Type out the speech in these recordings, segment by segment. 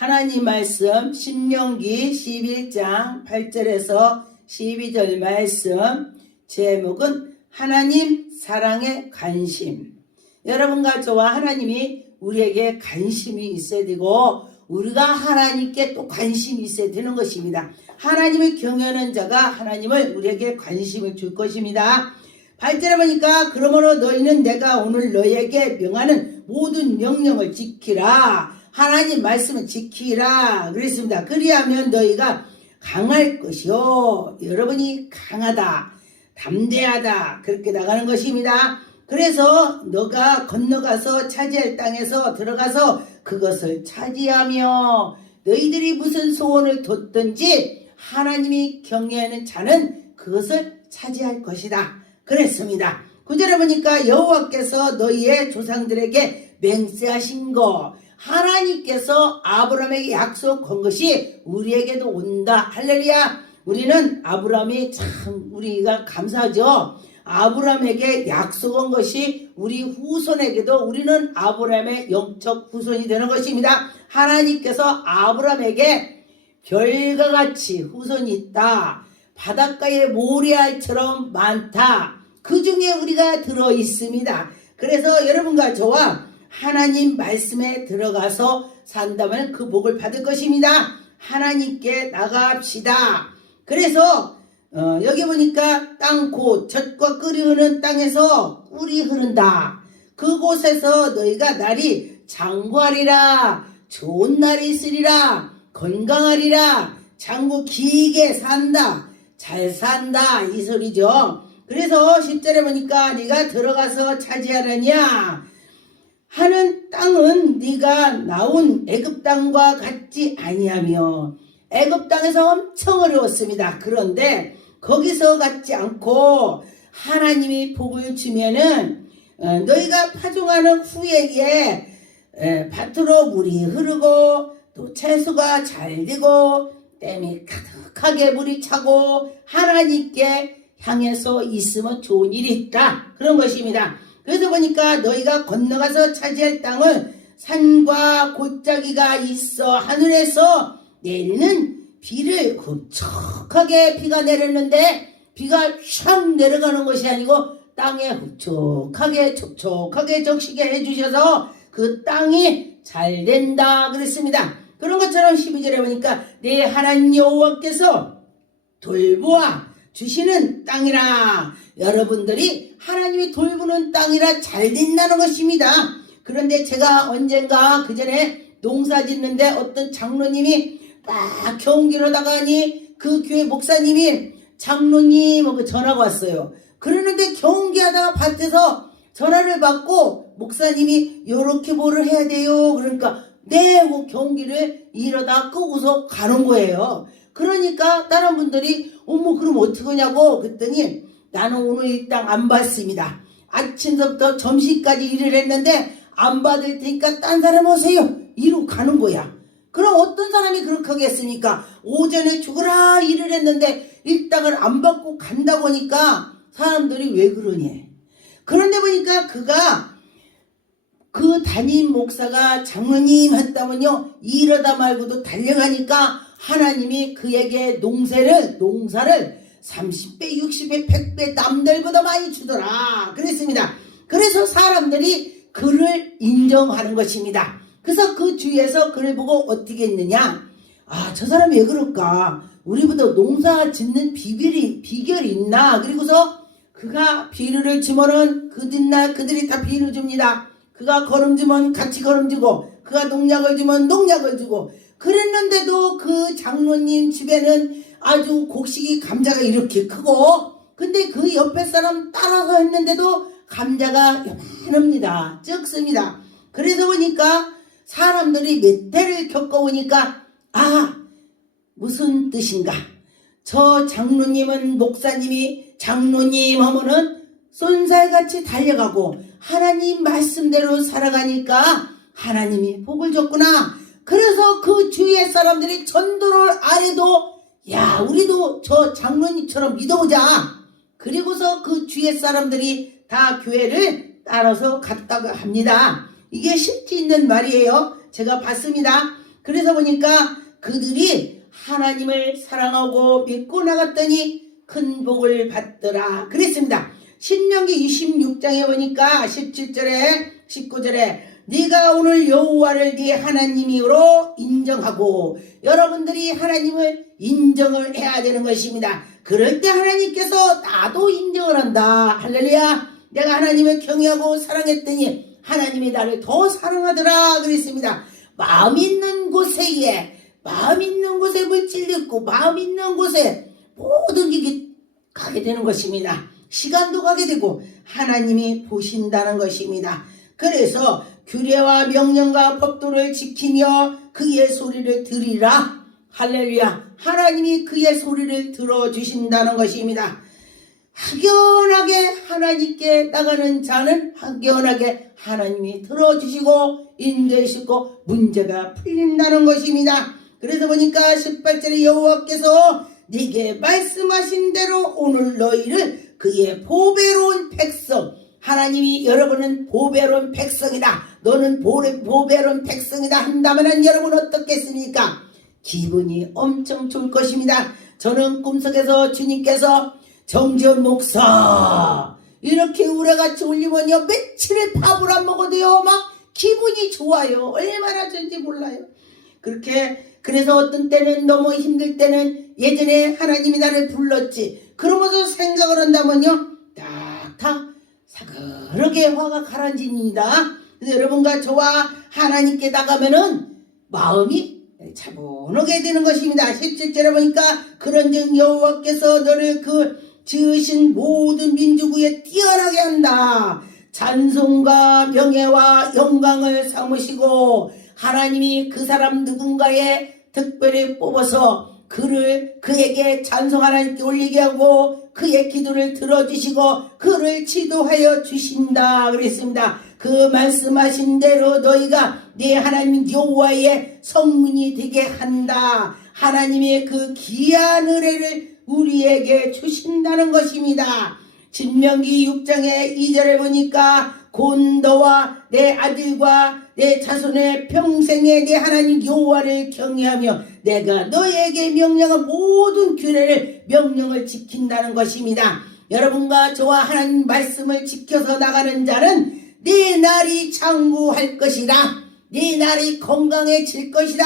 하나님 말씀 신명기 11장 8절에서 12절 말씀 제목은 하나님 사랑의 관심. 여러분과 저와 하나님이 우리에게 관심이 있어야 되고 우리가 하나님께 또 관심이 있어야 되는 것입니다. 하나님을 경외하는 자가 하나님을 우리에게 관심을 줄 것입니다. 8절에 보니까 그러므로 너희는 내가 오늘 너희에게 명하는 모든 명령을 지키라. 하나님 말씀을 지키라 그랬습니다. 그리하면 너희가 강할 것이요. 여러분이 강하다, 담대하다 그렇게 나가는 것입니다. 그래서 너가 건너가서 차지할 땅에서 들어가서 그것을 차지하며 너희들이 무슨 소원을 뒀든지 하나님이 경외하는 자는 그것을 차지할 것이다 그랬습니다. 9절에 보니까 여호와께서 너희의 조상들에게 맹세하신 거 하나님께서 아브라함에게 약속한 것이 우리에게도 온다. 할렐루야. 우리는 아브라함이 참 우리가 감사하죠. 아브라함에게 약속한 것이 우리 후손에게도 우리는 아브라함의 영적 후손이 되는 것입니다. 하나님께서 아브라함에게 별과 같이 후손이 있다. 바닷가의 모래알처럼 많다. 그 중에 우리가 들어 있습니다. 그래서 여러분과 저와 하나님 말씀에 들어가서 산다면 그 복을 받을 것입니다. 하나님께 나갑시다. 그래서 여기 보니까 땅 곧 젖과 꿀이 흐르는 땅에서 꿀이 흐른다. 그곳에서 너희가 날이 장구하리라. 좋은 날이 있으리라. 건강하리라. 장구 길게 산다. 잘 산다 이 소리죠. 그래서 10절에 보니까 네가 들어가서 차지하려냐 하는 땅은 네가 나온 애굽 땅과 같지 아니하며 애굽 땅에서 엄청 어려웠습니다. 그런데 거기서 같지 않고 하나님이 복을 주면은 너희가 파종하는 후에에 밭으로 물이 흐르고 또 채소가 잘 되고 댐이 가득하게 물이 차고 하나님께 향해서 있으면 좋은 일이 있다 그런 것입니다. 그래서 보니까 너희가 건너가서 차지할 땅은 산과 골짜기가 있어 하늘에서 내리는 비를 흡족하게 비가 내렸는데 비가 촥 내려가는 것이 아니고 땅에 흡족하게 촉촉하게 적시게 해주셔서 그 땅이 잘 된다 그랬습니다. 그런 것처럼 12절에 보니까 내 하나님 여호와께서 돌보아 주시는 땅이라. 여러분들이 하나님이 돌보는 땅이라 잘 된다는 것입니다. 그런데 제가 언젠가 그 전에 농사 짓는데 어떤 장로님이 막 경기로 나가니 그 교회 목사님이 장로님 하고 전화가 왔어요. 그러는데 경기하다가 밭에서 전화를 받고 목사님이 요렇게 뭐를 해야 돼요. 그러니까 네 하고 경기를 이러다 끄고서 가는 거예요. 그러니까 다른 분들이 어머 그럼 어떡하냐고 그랬더니 나는 오늘 이 땅 안 받습니다. 아침부터 점심까지 일을 했는데 안 받을 테니까 딴 사람 오세요. 이러고 가는 거야. 그럼 어떤 사람이 그렇게 하겠습니까? 오전에 죽으라 일을 했는데 일당을 안 받고 간다고 하니까 사람들이 왜 그러니? 그런데 보니까 그가 그 담임 목사가 장로님 했다면요 이러다 말고도 달려가니까 하나님이 그에게 농사를 30배 60배 100배 남들보다 많이 주더라 그랬습니다. 그래서 사람들이 그를 인정하는 것입니다. 그래서 그 주위에서 그를 보고 어떻게 했느냐, 아 저 사람이 왜 그럴까, 우리보다 농사 짓는 비결이 있나. 그리고서 그가 비료를 주면은 그들이 다 비료를 줍니다. 그가 거름 주면 같이 거름 주고 그가 농약을 주면 농약을 주고 그랬는데도 그 장로님 집에는 아주 곡식이 감자가 이렇게 크고 근데 그 옆에 사람 따라서 했는데도 감자가 요만합니다. 적습니다. 그래서 보니까 사람들이 몇 해를 겪어보니까 아 무슨 뜻인가, 저 장로님은 목사님이 장로님 하면은 쏜살같이 달려가고 하나님 말씀대로 살아가니까 하나님이 복을 줬구나. 그래서 그 주위의 사람들이 전도를 안 해도 야 우리도 저 장로님처럼 믿어보자. 그리고서 그 주위의 사람들이 다 교회를 따라서 갔다고 합니다. 이게 쉽지 있는 말이에요. 제가 봤습니다. 그래서 보니까 그들이 하나님을 사랑하고 믿고 나갔더니 큰 복을 받더라 그랬습니다. 신명기 26장에 보니까 17절에 19절에 네가 오늘 여호와를 네 하나님으로 인정하고, 여러분들이 하나님을 인정을 해야 되는 것입니다. 그럴 때 하나님께서 나도 인정을 한다. 할렐루야. 내가 하나님을 경외하고 사랑했더니 하나님이 나를 더 사랑하더라 그랬습니다. 마음 있는 곳에 물질도 있고 마음 있는 곳에 모든 게 가게 되는 것입니다. 시간도 가게 되고 하나님이 보신다는 것입니다. 그래서 규례와 명령과 법도를 지키며 그의 소리를 들으라. 할렐루야. 하나님이 그의 소리를 들어주신다는 것입니다. 확연하게 하나님께 나가는 자는 확연하게 하나님이 들어주시고 인도해주시고 문제가 풀린다는 것입니다. 그래서 보니까 18절에 여호와께서 네게 말씀하신 대로 오늘 너희를 그의 보배로운 백성, 하나님이 여러분은 보배로운 백성이다, 너는 보배로운 백성이다 한다면 여러분 어떻겠습니까? 기분이 엄청 좋을 것입니다. 저는 꿈속에서 주님께서 정지원 목사 이렇게 우레같이 울리면요 며칠을 밥을 안 먹어도요 막 기분이 좋아요. 얼마나 좋은지 몰라요. 그래서 어떤 때는 너무 힘들 때는 예전에 하나님이 나를 불렀지 그러면서 생각을 한다면요 딱 사그러게 화가 가라앉습니다. 그래서 여러분과 저와 하나님께 나가면은 마음이 차분하게 되는 것입니다. 17절에 보니까 그런즉 여호와께서 너를 그 지으신 모든 민족 위에 뛰어나게 한다. 찬송과 명예와 영광을 삼으시고 하나님이 그 사람 누군가에 특별히 뽑아서 그에게 찬송 하나님께 올리게 하고 그의 기도를 들어주시고 그를 지도하여 주신다 그랬습니다. 그 말씀하신 대로 너희가 네 하나님 여호와의 성문이 되게 한다. 하나님의 그 귀한 은혜를 우리에게 주신다는 것입니다. 신명기 6장의 2절에 보니까 곧 너와 내 아들과 내 자손의 평생에 내 하나님 여호와를 경외하며 내가 너에게 명령한 모든 규례를 명령을 지킨다는 것입니다. 여러분과 저와 하나님 말씀을 지켜서 나가는 자는 네 날이 장구할 것이다. 네 날이 건강해질 것이다.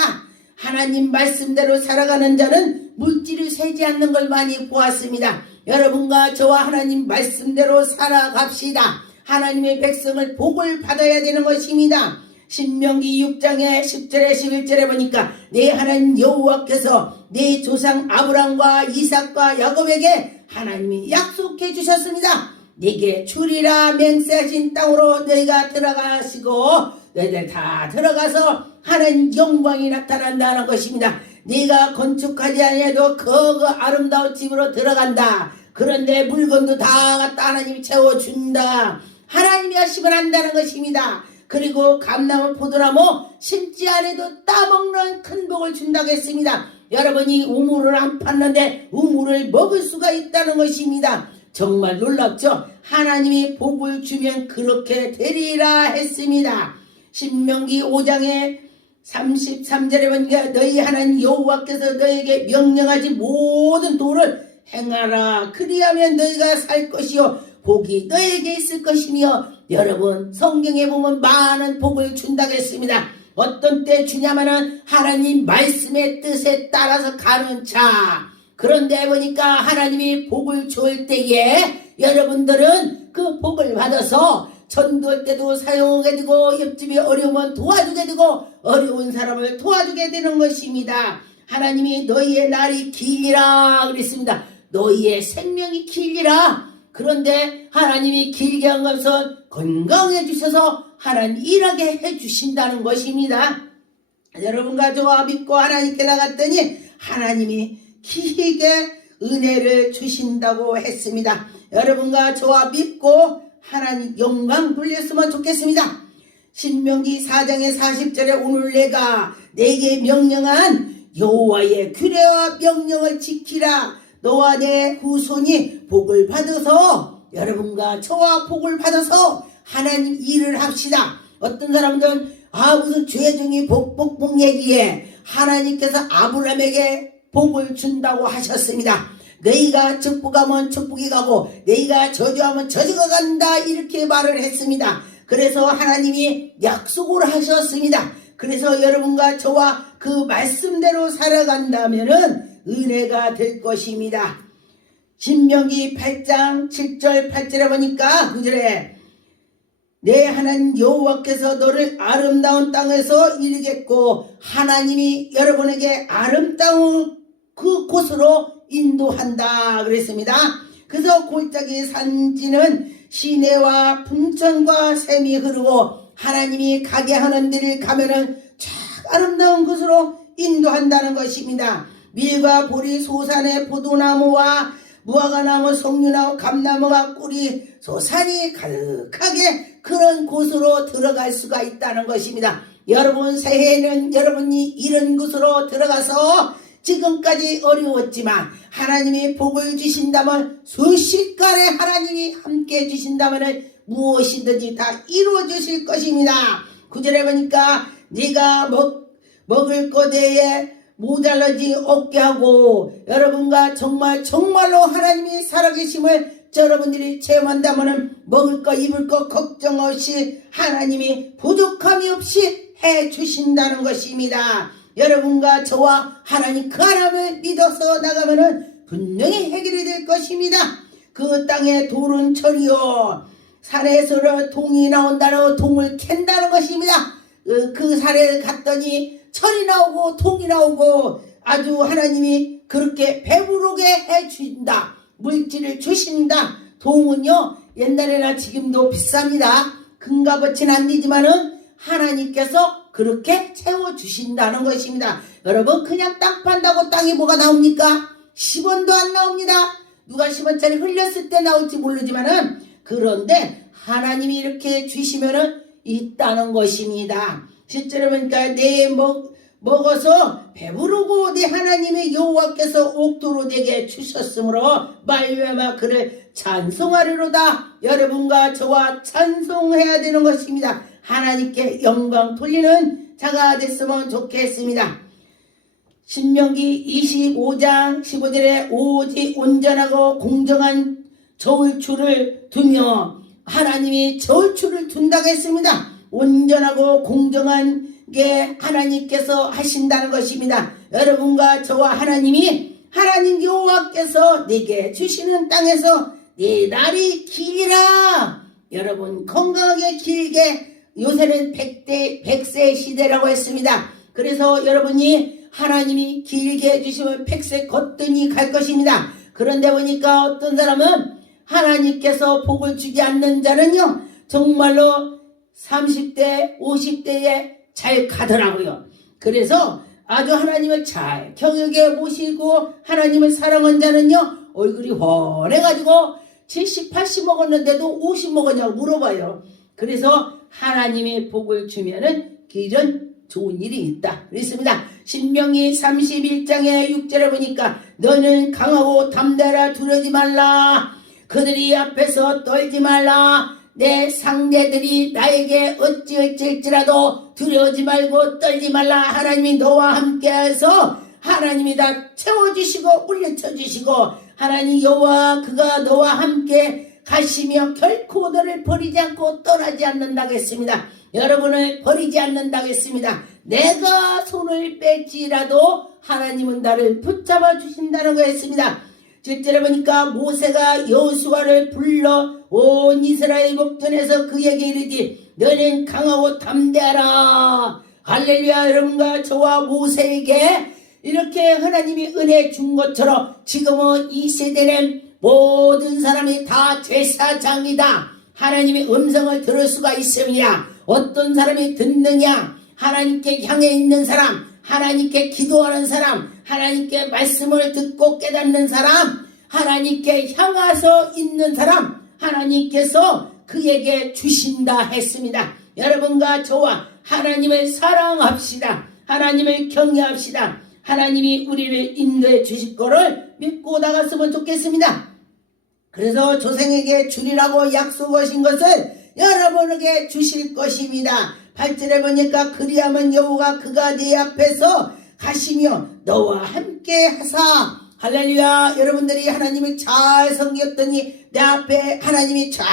하나님 말씀대로 살아가는 자는 물질을 세지 않는 걸 많이 보았습니다. 여러분과 저와 하나님 말씀대로 살아갑시다. 하나님의 백성을 복을 받아야 되는 것입니다. 신명기 6장의 10절에 11절에 보니까 내 하나님 여호와께서 내 조상 아브람과 이삭과 야곱에게 하나님이 약속해 주셨습니다. 네게 주리라 맹세하신 땅으로 너희가 들어가시고 너희들 다 들어가서 하나님 영광이 나타난다는 것입니다. 네가 건축하지 아니해도 그 아름다운 집으로 들어간다. 그런데 물건도 다 갖다 하나님이 채워준다. 하나님이 하시면 한다는 것입니다. 그리고 감나무 포도나무 심지 않아도 따먹는 큰 복을 준다고 했습니다. 여러분이 우물을 안 팠는데 우물을 먹을 수가 있다는 것입니다. 정말 놀랍죠? 하나님이 복을 주면 그렇게 되리라 했습니다. 신명기 5장의 33절에 보니까 너희 하나님 여호와께서 너에게 명령하지 모든 도를 행하라. 그리하면 너희가 살 것이요 복이 너에게 있을 것이며, 여러분 성경에 보면 많은 복을 준다고 했습니다. 어떤 때 주냐면은 하나님 말씀의 뜻에 따라서 가는 자. 그런데 보니까 하나님이 복을 줄 때에 여러분들은 그 복을 받아서 전도할 때도 사용하게 되고 옆집이 어려우면 도와주게 되고 어려운 사람을 도와주게 되는 것입니다. 하나님이 너희의 날이 길리라 그랬습니다. 너희의 생명이 길리라. 그런데 하나님이 길게 한 것은 건강해 주셔서 하나님 일하게 해주신다는 것입니다. 여러분과 저와 믿고 하나님께 나갔더니 하나님이 길게 은혜를 주신다고 했습니다. 여러분과 저와 믿고 하나님 영광 돌렸으면 좋겠습니다. 신명기 4장의 40절에 오늘 내가 내게 명령한 여호와의 규례와 명령을 지키라. 너와 내 후손이 복을 받아서, 여러분과 저와 복을 받아서 하나님 일을 합시다. 어떤 사람들은 무슨 죄 중에 복 얘기해. 하나님께서 아브라함에게 복을 준다고 하셨습니다. 너희가 축복하면 축복이 가고 너희가 저주하면 저주가 간다 이렇게 말을 했습니다. 그래서 하나님이 약속을 하셨습니다. 그래서 여러분과 저와 그 말씀대로 살아간다면은 은혜가 될 것입니다. 신명기 8장 7절 8절에 보니까 9절에 내 하나님 여호와께서 너를 아름다운 땅에서 이르겠고 하나님이 여러분에게 아름다운 그 곳으로 인도한다 그랬습니다. 그래서 골짜기 산지는 시내와 분천과 샘이 흐르고 하나님이 가게 하는 데를 가면은 쫙 아름다운 곳으로 인도한다는 것입니다. 밀과 보리 소산의 포도나무와 무화과나무 석류나무 감나무가 꿀이 소산이 가득하게 그런 곳으로 들어갈 수가 있다는 것입니다. 여러분 새해에는 여러분이 이런 곳으로 들어가서 지금까지 어려웠지만 하나님이 복을 주신다면 순식간에 하나님이 함께 주신다면 무엇이든지 다 이루어 주실 것입니다. 9절에 보니까 네가 먹을 것에 모자라지 없게 하고 여러분과 정말로 하나님이 살아계심을 여러분들이 체험한다면 먹을 것 입을 것 걱정 없이 하나님이 부족함이 없이 해 주신다는 것입니다. 여러분과 저와 하나님 그 하나님을 믿어서 나가면은 분명히 해결이 될 것입니다. 그 땅에 돌은 철이요 산에서 동이 나온다는 동을 캔다는 것입니다. 그 산에 갔더니 철이 나오고 동이 나오고 아주 하나님이 그렇게 배부르게 해주신다. 물질을 주신다. 동은요 옛날에나 지금도 비쌉니다. 금값어치는 안 되지만은 하나님께서 그렇게 채워주신다는 것입니다. 여러분 그냥 땅 판다고 땅이 뭐가 나옵니까? 10원도 안 나옵니다. 누가 10원짜리 흘렸을 때 나올지 모르지만은 그런데 하나님이 이렇게 주시면은 있다는 것입니다. 실제로 보니까 내 먹어서 배부르고 내 하나님의 여호와께서 옥도로 내게 주셨으므로 말미암아 그를 찬송하리로다. 여러분과 저와 찬송해야 되는 것입니다. 하나님께 영광 돌리는 자가 됐으면 좋겠습니다. 신명기 25장 15절에 오직 온전하고 공정한 저울추를 두며 하나님이 저울추를 둔다고 했습니다. 온전하고 공정한 게 하나님께서 하신다는 것입니다. 여러분과 저와 하나님이 하나님 여호와께서 내게 주시는 땅에서 네 날이 길이라. 여러분 건강하게 길게 요새는 100세 시대라고 했습니다. 그래서 여러분이 하나님이 길게 해주시면 100세 거뜬히 갈 것입니다. 그런데 보니까 어떤 사람은 하나님께서 복을 주지 않는 자는요 정말로 30대 50대에 잘 가더라고요. 그래서 아주 하나님을 잘 경역에 모시고 하나님을 사랑한 자는요 얼굴이 훤해가지고 70, 80 먹었는데도 50 먹었냐고 물어봐요. 그래서 하나님의 복을 주면은 이런 좋은 일이 있다 그랬습니다. 신명기 31장의 6절에 보니까 너는 강하고 담대하라 두려지 말라. 그들이 앞에서 떨지 말라. 내 상대들이 나에게 어찌할지라도 두려워지 말고 떨지 말라. 하나님이 너와 함께해서 하나님이 다 채워주시고 물려쳐주시고 하나님 여호와 그가 너와 함께 가시며 결코 너를 버리지 않고 떠나지 않는다고 했습니다. 여러분을 버리지 않는다고 했습니다. 내가 손을 뺄지라도 하나님은 나를 붙잡아 주신다는 거 했습니다. 실제로 보니까 모세가 여호수아를 불러 온 이스라엘 목전에서 그에게 이르지 너는 강하고 담대하라. 할렐루야. 여러분과 저와 모세에게 이렇게 하나님이 은혜 준 것처럼 지금은 이 세대는 모든 사람이 다 제사장이다. 하나님의 음성을 들을 수가 있습니다. 어떤 사람이 듣느냐? 하나님께 향해 있는 사람, 하나님께 기도하는 사람, 하나님께 말씀을 듣고 깨닫는 사람, 하나님께 향해서 있는 사람, 하나님께서 그에게 주신다 했습니다. 여러분과 저와 하나님을 사랑합시다. 하나님을 경외합시다. 하나님이 우리를 인도해 주실 거를 믿고 나갔으면 좋겠습니다. 그래서 조상에게 주리라고 약속하신 것을 여러분에게 주실 것입니다. 8절에 보니까 그리하면 여호와가 그가 네 앞에서 가시며 너와 함께 하사. 할렐루야. 여러분들이 하나님을 잘 섬겼더니 내 앞에 하나님이 쫙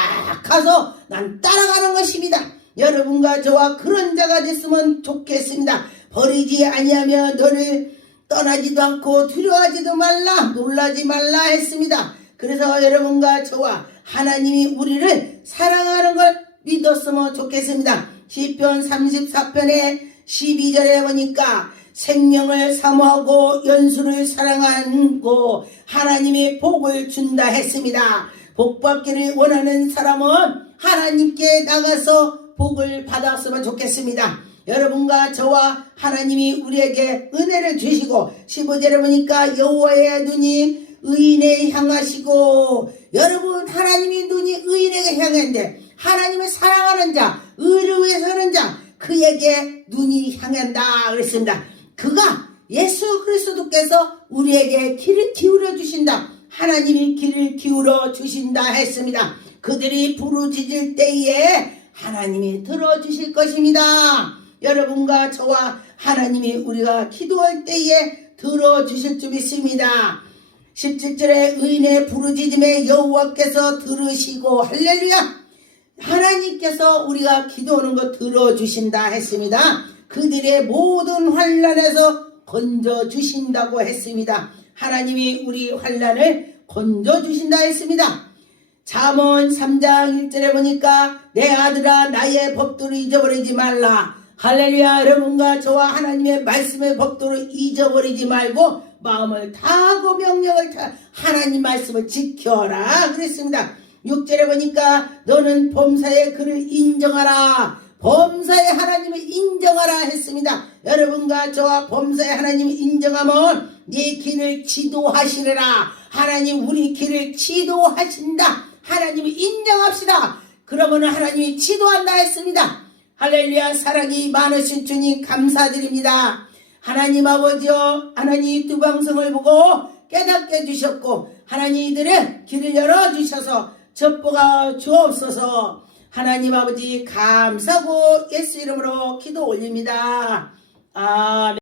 가서 난 따라가는 것입니다. 여러분과 저와 그런 자가 됐으면 좋겠습니다. 버리지 아니하며 너를 떠나지도 않고 두려워하지도 말라, 놀라지 말라 했습니다. 그래서 여러분과 저와 하나님이 우리를 사랑하는 걸 믿었으면 좋겠습니다. 시편 34편의 12절에 보니까 생명을 사모하고 연수를 사랑하고 하나님이 복을 준다 했습니다. 복받기를 원하는 사람은 하나님께 나가서 복을 받았으면 좋겠습니다. 여러분과 저와 하나님이 우리에게 은혜를 주시고 15절에 보니까 여호와의 눈이 의인에 향하시고, 여러분 하나님이 눈이 의인에게 향했는데 하나님을 사랑하는 자, 의를 위해 서는 자, 그에게 눈이 향한다 그랬습니다. 그가 예수 그리스도께서 우리에게 귀를 기울여 주신다. 하나님이 귀를 기울여 주신다 했습니다. 그들이 부르짖을 때에 하나님이 들어주실 것입니다. 여러분과 저와 하나님이 우리가 기도할 때에 들어주실 줄 믿습니다. 17절에 의인의 부르짖음에 여호와께서 들으시고, 할렐루야, 하나님께서 우리가 기도하는 거 들어주신다 했습니다. 그들의 모든 환난에서 건져주신다고 했습니다. 하나님이 우리 환난을 건져주신다 했습니다. 잠언 3장 1절에 보니까 내 아들아 나의 법도를 잊어버리지 말라. 할렐루야. 여러분과 저와 하나님의 말씀의 법도를 잊어버리지 말고 마음을 다하고 명령을 다 하나님 말씀을 지켜라 그랬습니다. 6절에 보니까 너는 범사의 그를 인정하라. 범사의 하나님을 인정하라 했습니다. 여러분과 저와 범사의 하나님을 인정하면 네 길을 지도하시리라. 하나님 우리 길을 지도하신다. 하나님을 인정합시다. 그러면 하나님이 지도한다 했습니다. 할렐루야. 사랑이 많으신 주님 감사드립니다. 하나님 아버지여, 하나님 두 방송을 보고 깨닫게 해주셨고 하나님 이들의 길을 열어주셔서 첩보가 주옵소서. 하나님 아버지 감사하고 예수 이름으로 기도 올립니다. 아멘.